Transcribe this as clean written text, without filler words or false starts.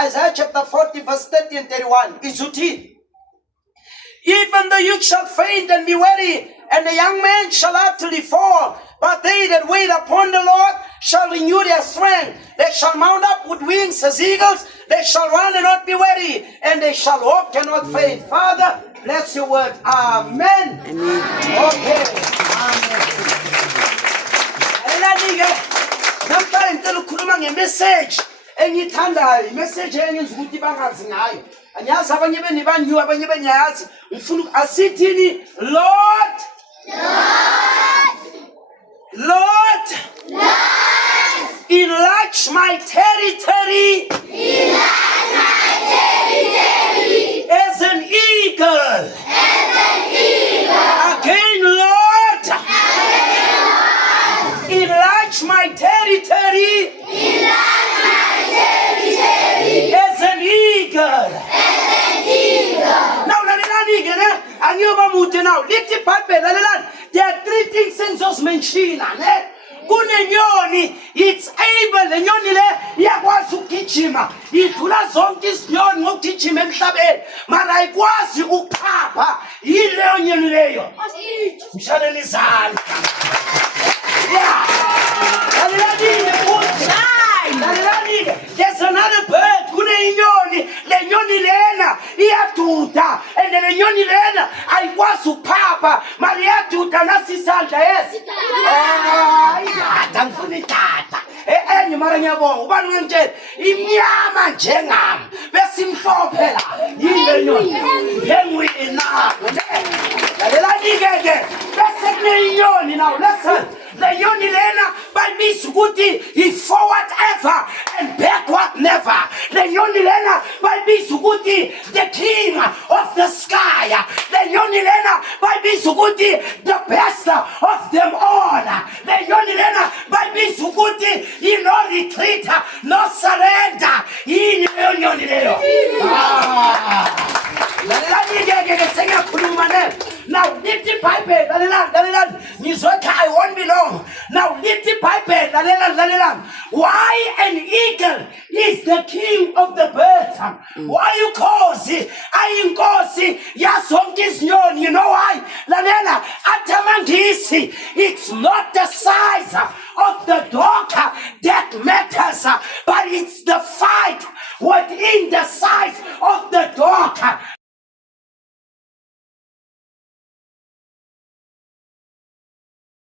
Isaiah chapter 40 verse 30 and 31. Izuthi. Even the youth shall faint and be weary, and the young man shall utterly fall. But they that wait upon the Lord shall renew their strength. They shall mount up with wings as eagles. They shall run and not be weary, and they shall walk and not faint. Father, bless your word. Amen. Okay. Amen. Namhlanje ngicela ukukhuluma ngemessage engiyithandayo, imessage engenza ukuthi bangazi ngayo. Anyazi abanye benibanyu abanye benyazi. Ngifuna asithini Lord. Lord, enlarge my territory, as an eagle. Again, Lord, enlarge my territory, as an eagle. Now, now, there are three things in those mention. Kunenyoni, it's able, lenyoni le iyakwazi ukugijima, idlula zonke izinyoni ngokugijima emhlabeni, mara ayikwazi ukuphapha. Yileyo nyoni leyo. Mshaleni izandla. Yeah. There's another bird. Kunenyoni, lenyoni lena iyaduda, and lenyoni lena ayikwazi ukuphapha, mara iyaduda nasisandla. Yes. Ngifuna itata enye mara ngiyabonga ubani ngitshela imnyama njengami bese imhlophe la yile nyoni penguina lalelani ke bese kunenyoni. Now listen, the nyoni lena bayibiza ukuthi i-forward ever and backward never. The nyoni lena bayibiza ukuthi the king of the sky. The nyoni lena bayibiza ukuthi the best of them all. The nyoni lena bayibiza ukuthi no retreat, no surrender. Yini leyo nyoni leyo? Now lift the Bible, I won't be long. Now lift the Bible, why an eagle is the king of the birds? Why you cause it? I cause it. You know why? It's not the size of the dog that matters, but it's the fight within the size of the dog